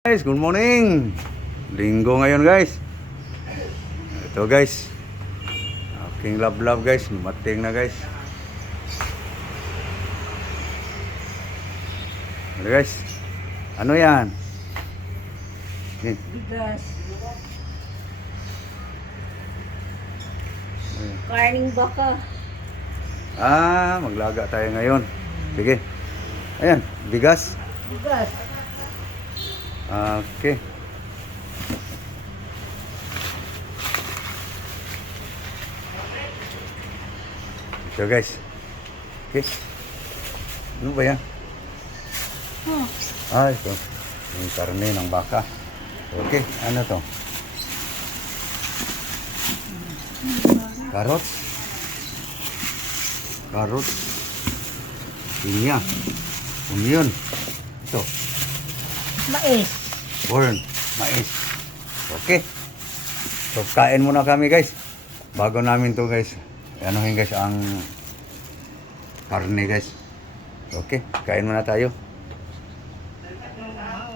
Guys, good morning. Linggo ngayon guys. Ito guys. Aking love guys, mating na guys. Ano guys? Ano yan? Bigas. Karning baka. Maglaga tayo ngayon. Sige. Ayan, bigas. Bigas. Okay. Ito guys. Okay. Ano ba yan? Ito. Yung karne ng baka. Okay. Ano to? Carrot. Carrot. Pinya. Onion. Ito. Mais. Corn. Mais. Okay. So, kain muna kami guys. Bago namin to guys. Anuhin guys ang karne guys. Okay. Kain muna tayo.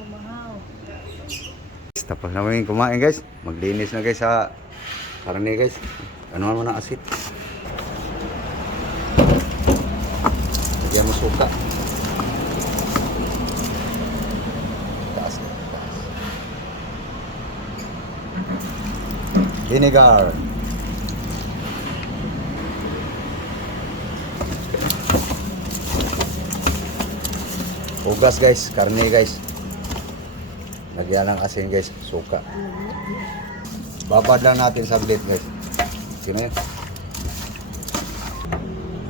Mahaw. Tapos namin kumain guys. Maglinis na guys sa karne guys. Ano naman ang asit. Lagyan mo suka. Taas. Vinegar. Ugas guys, karne guys. Lagyan ng asin guys, suka. Babad lang natin saglit guys. Sino yun?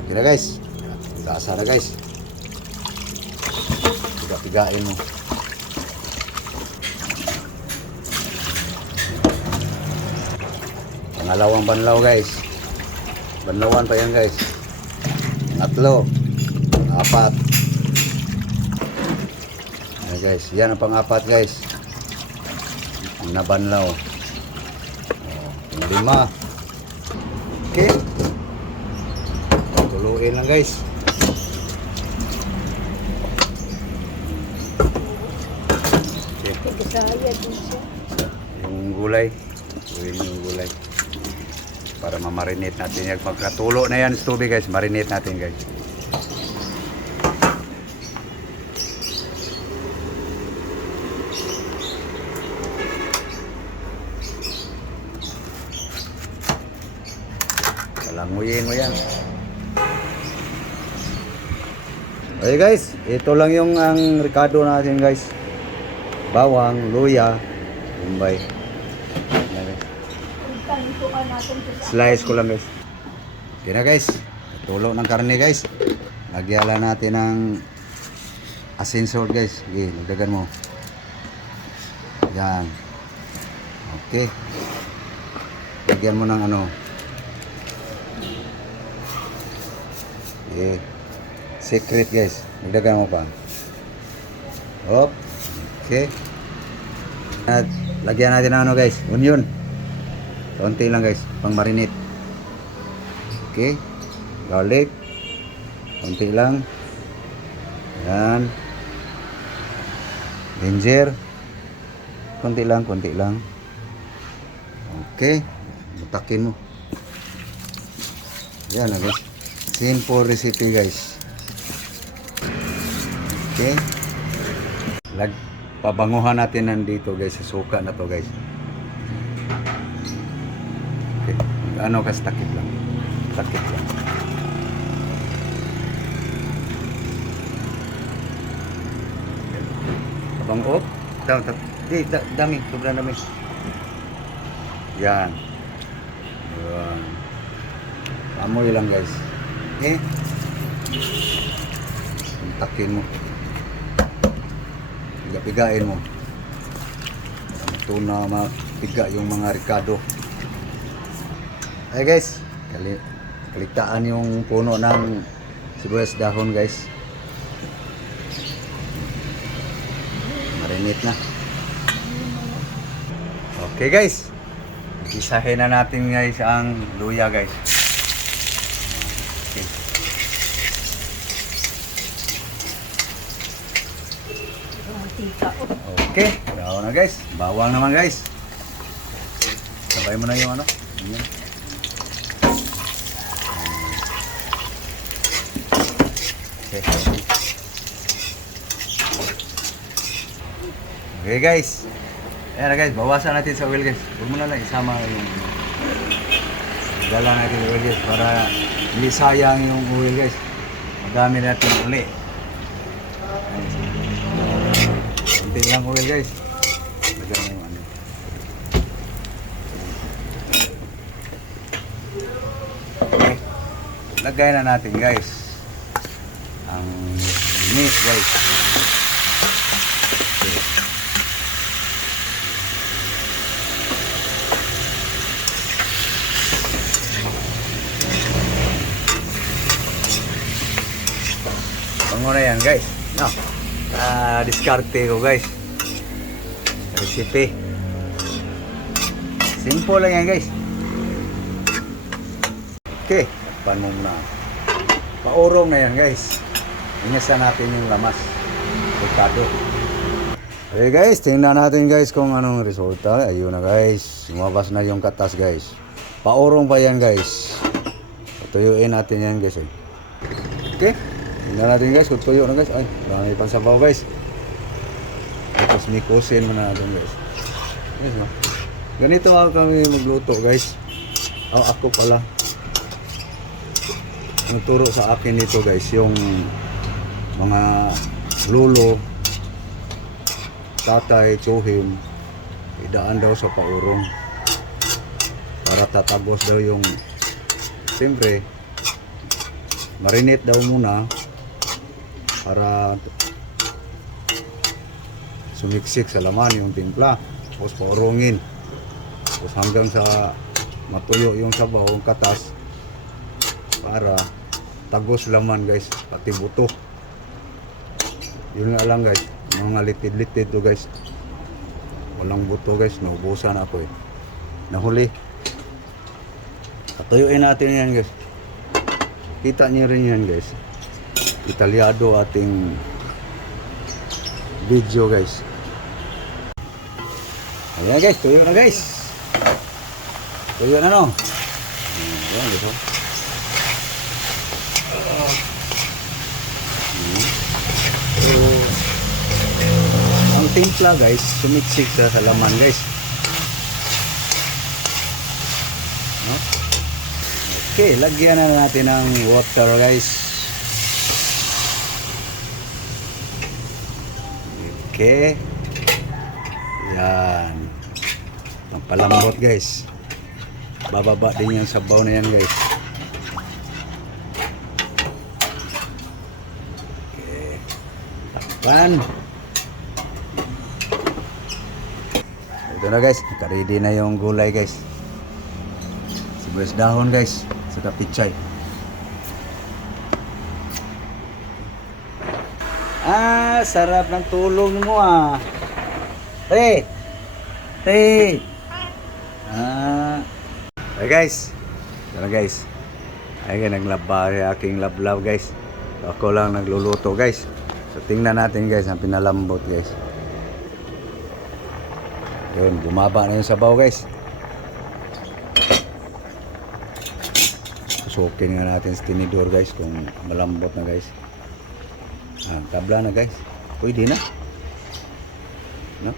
Kira guys. Gasa na guys. Piga-pigain mo. Pangalawang banlaw guys. Banlawan pa yan guys. Tatlo. Apat. Ayan guys. Yan ang pang-apat guys. Ang nabanlaw. Yung lima. Okay. Tuluin lang guys. Okay. Nagkasaya din siya. Yung gulay. Tuluin mo yung gulay. Para mamarinate natin yan. Pagkatulo na yan sa tubig guys. Marinate natin guys. Languyin mo yan. Okay guys, ito lang yung ang ricado natin guys. Bawang, luya, bombay. Slice ko lang guys. Okay na guys. Tulo ng karne guys. Lagyan natin ng asin salt guys. Okay, lagdagan mo. Yan. Okay. Lagyan mo ng ano. Okay. Secret guys. Nagdagan mo pa. Hop. Okay. At lagyan natin ng ano guys. Onion. Konti lang guys. Pang marinate. Okay. Garlic. Konti lang. Yan. Ginger. Konti lang. Konti lang. Okay. Butakin mo. Yan na guys. Simple recipe guys. Okay. Pabanguhan natin nandito guys sa suka na to guys. Okay. Ano kas takip lang. Takip lang. Pabango. Dami. Sobrang dami. Yan. Yan. Amoy lang guys. Okay. Takin mo. Piga-pigain mo. Ito na mapiga yung mga ricado. Hey guys. Kaligtaan yung puno ng sibuyas dahon guys. Marinate na. Okay guys. Isahin na natin guys ang luya guys. Okay. Mantika. Okay. Bawa na guys. Bawang naman guys. Sabay mo na yung ano. Ayan. Okay. Okay guys. Ayan na guys. Bawasan natin sa oil guys. Huwag mo na lang isama yung dala natin sa oil guys. Para hindi sayang yung oil guys. Madami natin uli. Kunti lang oil guys. Lagyan mo yung ano. Okay. Lagay na natin guys ang meat guys. Okay. Bango na yan guys. No. Diskarte ko guys. Recipe. Simple lang yan guys. Okay. Takpan mo muna. Paurong na yan guys. Ingasan natin yung lamas. Delikado. Okay guys. Tingnan natin guys kung anong resulta. Ayun na guys. Lumabas na yung katas guys. Paurong pa yan guys. Tuyuin natin yan guys. Okay. Tingnan natin guys, kung tuyo na guys. Ay, marami pang sabaw guys. Tapos mikusin muna natin guys. Guys, no? Ganito kami magluto guys. Ako pala. Nagturo sa akin nito guys, yung mga lulo, tatay, tsuhim, idaan daw sa paurong. Para tatagos daw yung, siyempre, marinate daw muna para sumiksik sa laman yung timpla, tapos paurungin, tapos hanggang sa matuyo yung sabaw, yung katas, para tagos laman guys, pati buto. Yun nga lang guys, mga litid-litid to guys, walang buto guys, naubusan ako eh, nahuli. Patuyuin natin yan guys. Kita niyo rin yan guys. Italyado ating video guys. Ayan guys, tuyo na guys. Tuyo na no. Ayan guys. So, ang timpla guys, sumiksik sa laman guys. No? Okay, lagyan na natin ng water guys. Okay. Yan. Pampalambot guys. Bababa din yung sabaw na yan guys. Okay. Takpan. Ito na guys. Naka-ready na yung gulay guys. Sibuyas dahon guys. Saka pichay. Sarap ng tulong mo ah. Hey guys. Ito guys. Ay naglaba aking lablab guys. Ako lang nagluluto guys. So tingnan natin guys ang pinalambot guys. Yun, bumaba na yung sabaw guys. Susukin nga natin sa tinidor guys kung malambot na guys. Tabla na guys. Pwede na. No?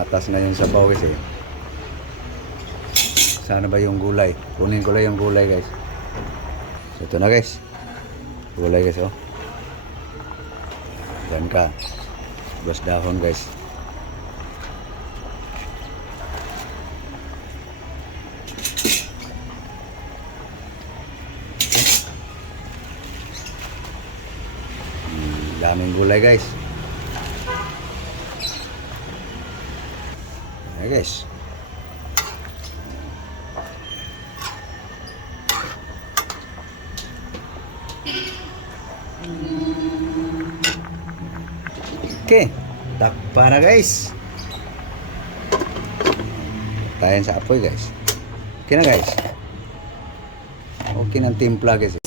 Atas na yung sabaw guys eh. Sana ba yung gulay? Kunin ko lang yung gulay guys. So ito na guys. Gulay guys oh. Yan ka. Bas dahon guys. Daming gulay guys. Ayan guys. Okay, takpa na guys. Tayo sa apoy guys. Okay na guys. Okay ng timpla guys.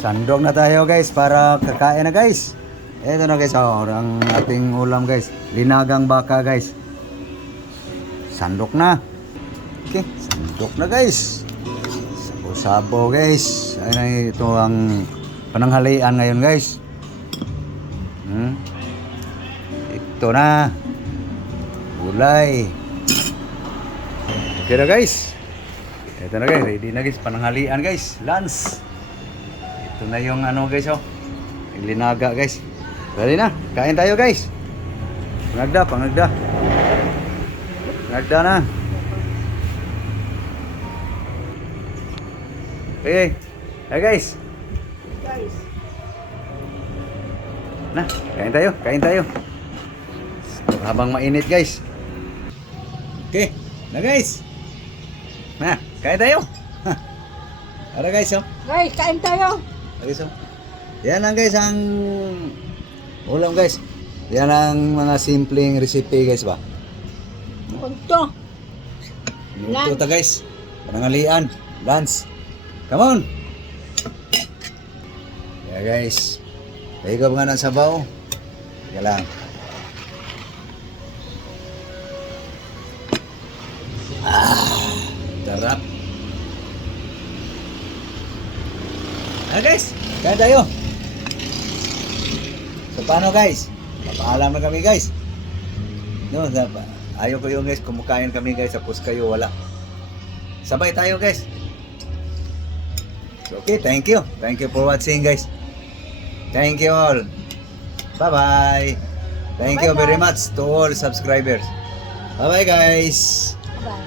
Sandok na tayo guys para kakain na guys. Ito na guys, ang ating ulam guys. Linagang baka guys. Sandok na. Okay, sandok na guys. Sabo-sabo guys. Ayun, ito ang pananghalian ngayon guys. Ito na. Gulay. Okay na guys. Ito na guys, ready na guys. Pananghalian guys. Lunch. Ito na yung ano guys oh. Yung linaga guys. Ready na. Kain tayo guys. Pangagda. Pangagda na. Okay. Hey guys. Guys. Na, kain tayo. Habang mainit guys. Okay, na guys. Na, kain tayo. Ara guys, oh. Guys, kain tayo. Guys, oh. Yan lang guys ang ulam guys. Yan ang mga simpleng recipe guys ba. Punto. Luto ta guys. Panangalian, lunch. Come on. Yeah guys. Tayo nga ng sabaw. Yan lang. Sarap. Guys, kain tayo. So paano guys? Papaalam na kami guys. No, ayaw ko yung guys, kumakain kami guys, tapos kayo wala. Sabay tayo guys. So, okay, thank you. Thank you for watching guys. Thank you all. Bye-bye. Thank you very much to all subscribers. Bye-bye guys. Bye.